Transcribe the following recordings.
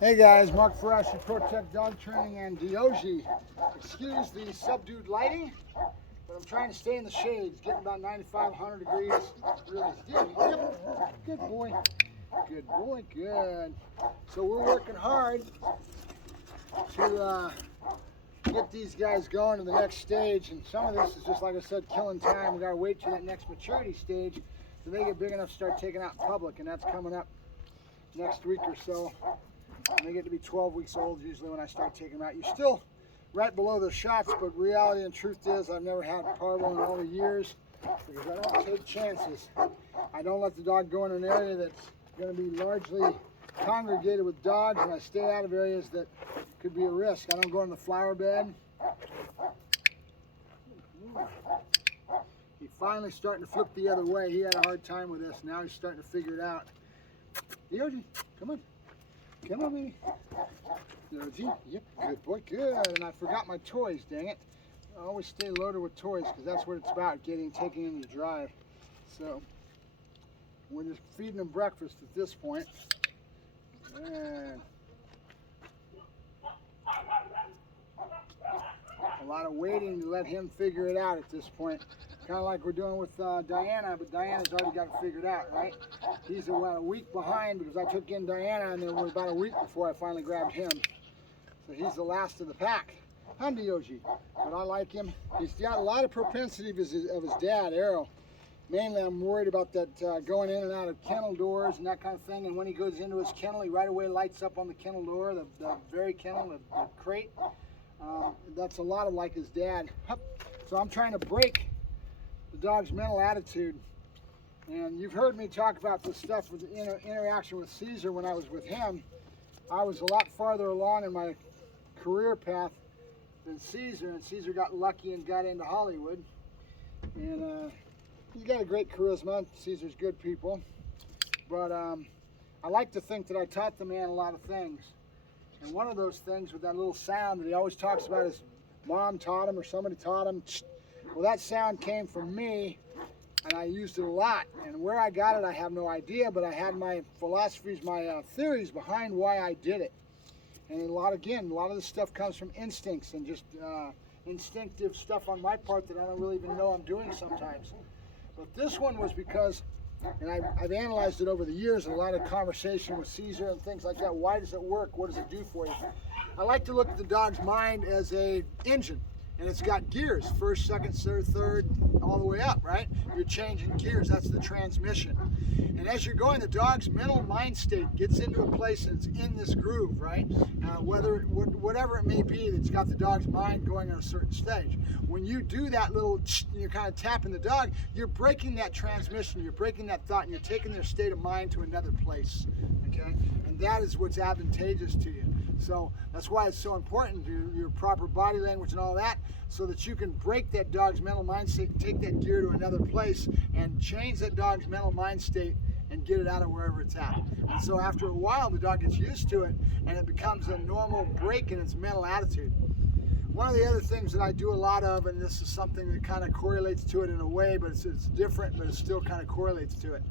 Hey guys, Mark Ferrasci, ProTech Dog Training and Diogi. Excuse the subdued lighting, but I'm trying to stay in the shade. It's getting about 95, 100 degrees. Really, yep. Good boy. Good boy, good. So we're working hard to get these guys going to the next stage, and some of this is just, like I said, killing time. We gotta wait till that next maturity stage so they get big enough to start taking out in public, and that's coming up next week or so. And they get to be 12 weeks old usually when I start taking them out. You're still right below the shots, but reality and truth is I've never had parvo in all the years because I don't take chances. I don't let the dog go in an area that's going to be largely congregated with dogs, and I stay out of areas that could be a risk. I don't go in the flower bed. He's finally starting to flip the other way. He had a hard time with this. Now he's starting to figure it out. Yogi, come on. Come on, baby. Yogi, yep, good boy, good. And I forgot my toys, dang it. I always stay loaded with toys because that's what it's about, taking them to drive. So, we're just feeding them breakfast at this point. And a lot of waiting to let him figure it out at this point. Kind of like we're doing with Diana, but Diana's already got it figured out, right? He's about a week behind because I took in Diana, and then we're about a week before I finally grabbed him. So he's the last of the pack. Yogi, but I like him. He's got a lot of propensity of his dad, Arrow. Mainly, I'm worried about that going in and out of kennel doors and that kind of thing. And when he goes into his kennel, he right away lights up on the kennel door, the very kennel, the crate. That's a lot of like his dad. So I'm trying to break the dog's mental attitude. And you've heard me talk about this stuff with the interaction with Ceasar when I was with him. I was a lot farther along in my career path than Ceasar, and Ceasar got lucky and got into Hollywood. And he's got a great charisma. Caesar's good people. But I like to think that I taught the man a lot of things. And one of those things with that little sound that he always talks about, his mom taught him or somebody taught him. Well, that sound came from me, and I used it a lot. And where I got it, I have no idea, but I had my philosophies, my theories behind why I did it. And a lot of this stuff comes from instincts and just instinctive stuff on my part that I don't really even know I'm doing sometimes. But this one was because, and I've analyzed it over the years, and a lot of conversation with Ceasar and things like that. Why does it work? What does it do for you? I like to look at the dog's mind as an engine. And it's got gears, first, second, third, all the way up, right? You're changing gears, that's the transmission. And as you're going, the dog's mental mind state gets into a place and it's in this groove, right? Whatever it may be that's got the dog's mind going at a certain stage. When you do that little, you're kind of tapping the dog, you're breaking that transmission, you're breaking that thought, and you're taking their state of mind to another place, okay? And that is what's advantageous to you. So that's why it's so important to your proper body language and all that, so that you can break that dog's mental mind state and take that gear to another place and change that dog's mental mind state and get it out of wherever it's at. And so after a while, the dog gets used to it and it becomes a normal break in its mental attitude. One of the other things that I do a lot of, and this is something that kind of correlates to it in a way, but it's different, but it still kind of correlates to it.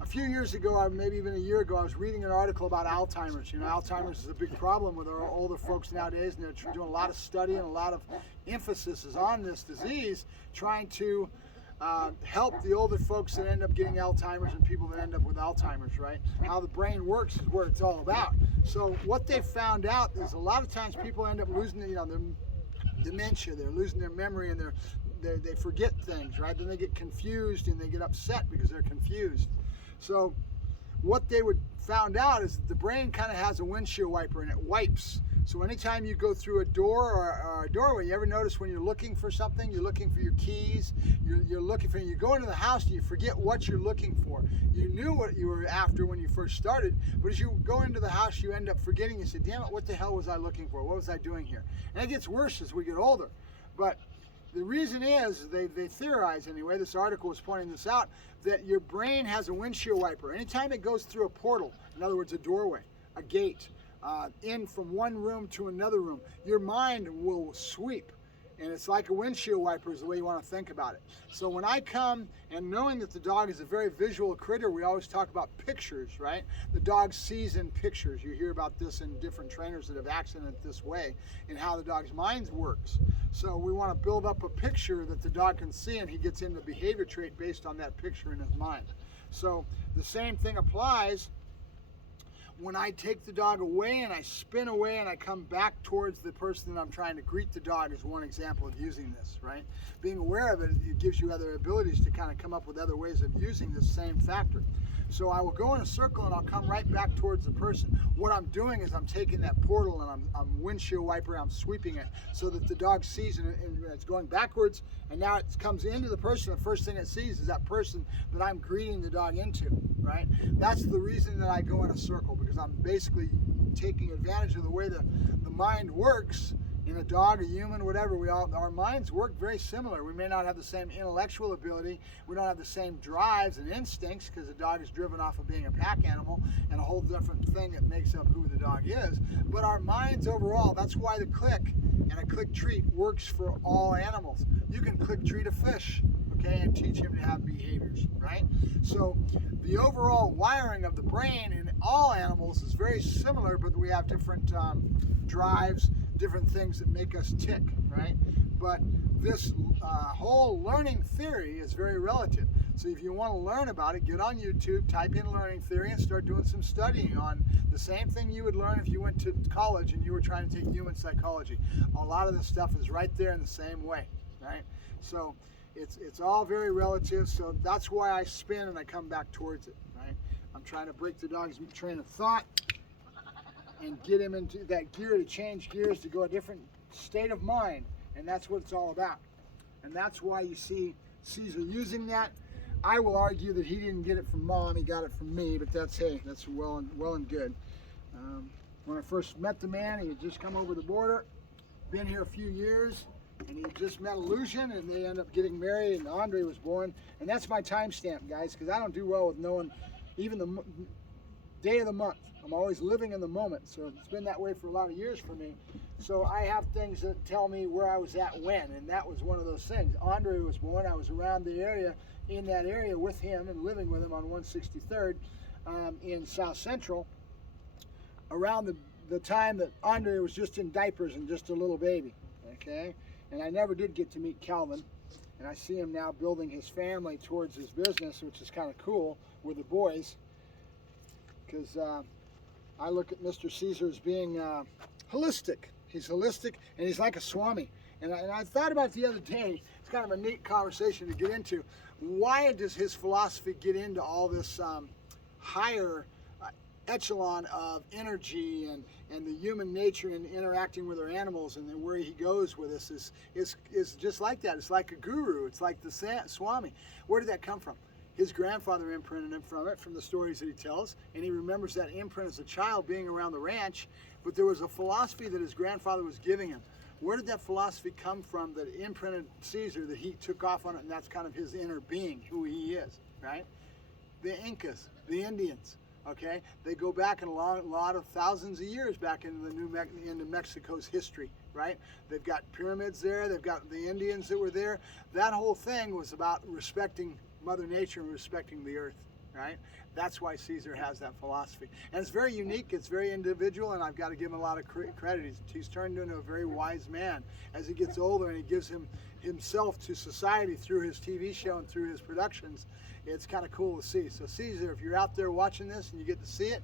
A few years ago, maybe even a year ago, I was reading an article about Alzheimer's. You know, Alzheimer's is a big problem with our older folks nowadays, and they're doing a lot of study and a lot of emphasis is on this disease, trying to help the older folks that end up getting Alzheimer's and people that end up with Alzheimer's, right? How the brain works is what it's all about. So what they found out is a lot of times people end up losing, their dementia, they're losing their memory, and they forget things, right? Then they get confused and they get upset because they're confused. So what they found out is that the brain kind of has a windshield wiper and it wipes. So anytime you go through a door or a doorway, you ever notice when you're looking for something, you're looking for your keys, you're looking for, you go into the house and you forget what you're looking for. You knew what you were after when you first started, but as you go into the house, you end up forgetting. You say, damn it, what the hell was I looking for? What was I doing here? And it gets worse as we get older. But the reason is, they theorize anyway, this article was pointing this out, that your brain has a windshield wiper. Anytime it goes through a portal, in other words, a doorway, a gate, in from one room to another room, your mind will sweep. And it's like a windshield wiper is the way you want to think about it. So when I come, and knowing that the dog is a very visual critter, we always talk about pictures, right? The dog sees in pictures. You hear about this in different trainers that have accented this way and how the dog's mind works. So we want to build up a picture that the dog can see, and he gets into behavior trait based on that picture in his mind. So the same thing applies when I take the dog away and I spin away and I come back towards the person that I'm trying to greet. The dog is one example of using this, right? Being aware of it, it gives you other abilities to kind of come up with other ways of using this same factor. So I will go in a circle and I'll come right back towards the person. What I'm doing is I'm taking that portal and I'm windshield wiper, I'm sweeping it so that the dog sees it, and it's going backwards, and now it comes into the person. The first thing it sees is that person that I'm greeting the dog into, right? That's the reason that I go in a circle, because I'm basically taking advantage of the way the mind works. In a dog, a human, whatever, our minds work very similar. We may not have the same intellectual ability, we don't have the same drives and instincts, because the dog is driven off of being a pack animal and a whole different thing that makes up who the dog is. But our minds overall, that's why the click and a click treat works for all animals. You can click treat a fish, okay, and teach him to have behaviors, right? So the overall wiring of the brain in all animals is very similar, but we have different drives, different things that make us tick, right? But this whole learning theory is very relative. So if you want to learn about it, get on YouTube, type in learning theory, and start doing some studying on the same thing you would learn if you went to college and you were trying to take human psychology. A lot of this stuff is right there in the same way, right? So it's all very relative. So that's why I spin and I come back towards it, right? I'm trying to break the dog's train of thought and get him into that gear, to change gears, to go a different state of mind. And that's what it's all about. And that's why you see Ceasar using that. I will argue that he didn't get it from Mom, he got it from me, but that's, hey, that's well and good. When I first met the man, he had just come over the border, been here a few years, and he had just met Illusion, and they ended up getting married, and Andre was born. And that's my timestamp, guys, because I don't do well with knowing even the day of the month. I'm always living in the moment, so it's been that way for a lot of years for me. So I have things that tell me where I was at when, and that was one of those things. Andre was born, I was around the area, in that area with him and living with him on 163rd in South Central, around the time that Andre was just in diapers and just a little baby, okay? And I never did get to meet Calvin, and I see him now building his family towards his business, which is kind of cool with the boys, because I look at Mr. Ceasar as being holistic. He's holistic, and he's like a Swami. And I thought about it the other day. It's kind of a neat conversation to get into. Why does his philosophy get into all this higher echelon of energy and the human nature and interacting with our animals, and then where he goes with us is just like that. It's like a guru. It's like the Swami. Where did that come from? His grandfather imprinted him from the stories that he tells, and he remembers that imprint as a child being around the ranch, but there was a philosophy that his grandfather was giving him. Where did that philosophy come from that imprinted Ceasar, that he took off on it, and that's kind of his inner being, who he is, right? The Incas, the Indians, okay? They go back in a lot of thousands of years back into Mexico's history, right? They've got pyramids there, they've got the Indians that were there. That whole thing was about respecting Mother Nature and respecting the earth, right? That's why Ceasar has that philosophy. And it's very unique, it's very individual, and I've got to give him a lot of credit. He's turned into a very wise man as he gets older, and he gives himself to society through his TV show and through his productions. It's kind of cool to see. So Ceasar, if you're out there watching this and you get to see it,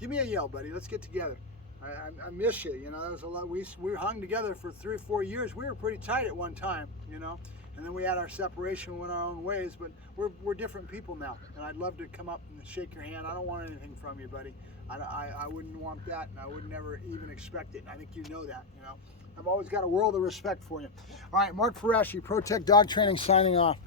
give me a yell, buddy. Let's get together. I miss you. You know, that was a lot. We hung together for 3 or 4 years. We were pretty tight at one time, you know. And then we had our separation, went our own ways, but we're different people now. And I'd love to come up and shake your hand. I don't want anything from you, buddy. I wouldn't want that, and I would never even expect it. And I think you know that, you know. I've always got a world of respect for you. All right, Mark Ferrasci, Pro Tech Dog Training, signing off.